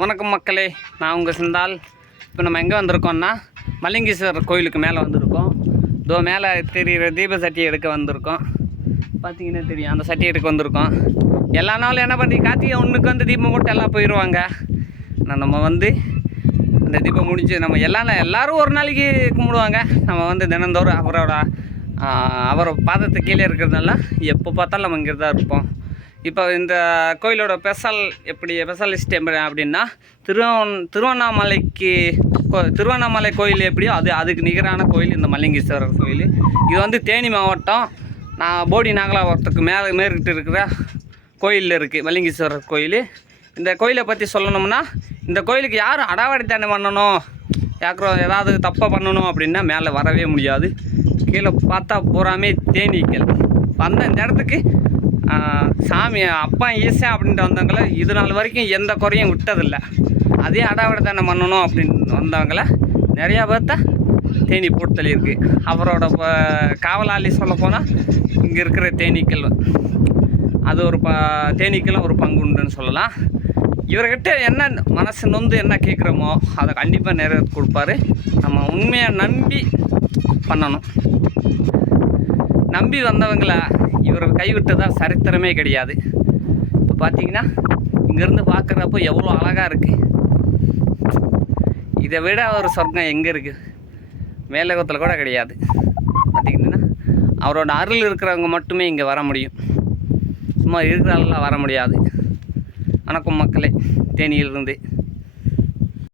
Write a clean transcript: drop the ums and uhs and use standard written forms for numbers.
வணக்கம் மக்களே, நான் உங்கள் சிந்தால். இப்போ நம்ம எங்கே வந்திருக்கோம்னா மல்லிங்கேஸ்வரர் கோயிலுக்கு மேலே வந்திருக்கோம். இதோ மேலே தெரிகிற தீப சட்டி எடுக்க வந்திருக்கோம். பார்த்தீங்கன்னா தெரியும், அந்த சட்டி எடுக்க வந்திருக்கோம். எல்லா நாளும் என்ன பண்ணி கார்த்திகை ஒன்றுக்கு வந்து தீபம் போட்டு எல்லாம் போயிடுவாங்க. நம்ம வந்து அந்த தீபம் முடிஞ்சு நம்ம எல்லோரும் ஒரு நாளைக்கு கும்பிடுவாங்க. நம்ம வந்து தினந்தோறும் அவரோட பாதத்தை கீழே இருக்கிறதுனால எப்போ பார்த்தாலும் நம்ம இங்கே தான் இருப்போம். இப்போ இந்த கோயிலோட ஸ்பெஷலிஸ்ட் அப்படின்னா திருவண்ணாமலை கோயில் எப்படியோ அதுக்கு நிகரான கோயில் இந்த மல்லிங்கேஸ்வரர் கோயில். இது வந்து தேனி மாவட்டம் போடி நாகலாபுரத்துக்கு மேற்கிட்டு இருக்கிற கோயிலில் இருக்குது மல்லிங்கேஸ்வரர் கோயில். இந்த கோயிலை பற்றி சொல்லணும்னா, இந்த கோயிலுக்கு யாரும் அடாவடித்தனம் பண்ணணும், யாருக்கும் ஏதாவது தப்பாக பண்ணணும் அப்படின்னா மேலே வரவே முடியாது. கீழே பார்த்தா பூராமே தேனீக்கள். இந்த இடத்துக்கு சாமி அப்பா ஈசா அப்படின்ட்டு வந்தவங்கள இது நாள் வரைக்கும் எந்த குறையும் விட்டதில்லை. அதே அடாவடித்தனம் பண்ணணும் அப்படின்னு வந்தவங்கள நிறையா பேர்த்த தேனி போட்டு தள்ளியிருக்கு. அவரோட காவலாளி சொல்லப்போனால் இங்கே இருக்கிற தேனீக்கள், அது ஒரு தேனீக்களும் ஒரு பங்கு உண்டுன்னு சொல்லலாம். இவர்கிட்ட என்ன மனசு நொந்து என்ன கேட்குறோமோ அதை கண்டிப்பாக நிறைவேற்றி கொடுப்பாரு. நம்ம உண்மையாக நம்பி பண்ணணும். நம்பி வந்தவங்களை இவர் கைவிட்டதாக சரித்திரமே கிடையாது. இப்போ பார்த்தீங்கன்னா இங்கேருந்து பார்க்குறப்போ எவ்வளோ அழகாக இருக்குது. இதை விட ஒரு சொர்க்கம் எங்கே இருக்குது? மேலோகத்தில் கூட கிடையாது. பார்த்திங்கன்னா அவரோட அருள் இருக்கிறவங்க மட்டுமே இங்கே வர முடியும். சும்மா இருக்கிறாலாம் வர முடியாது. வணக்கம் மக்களே, தேனியிலிருந்து.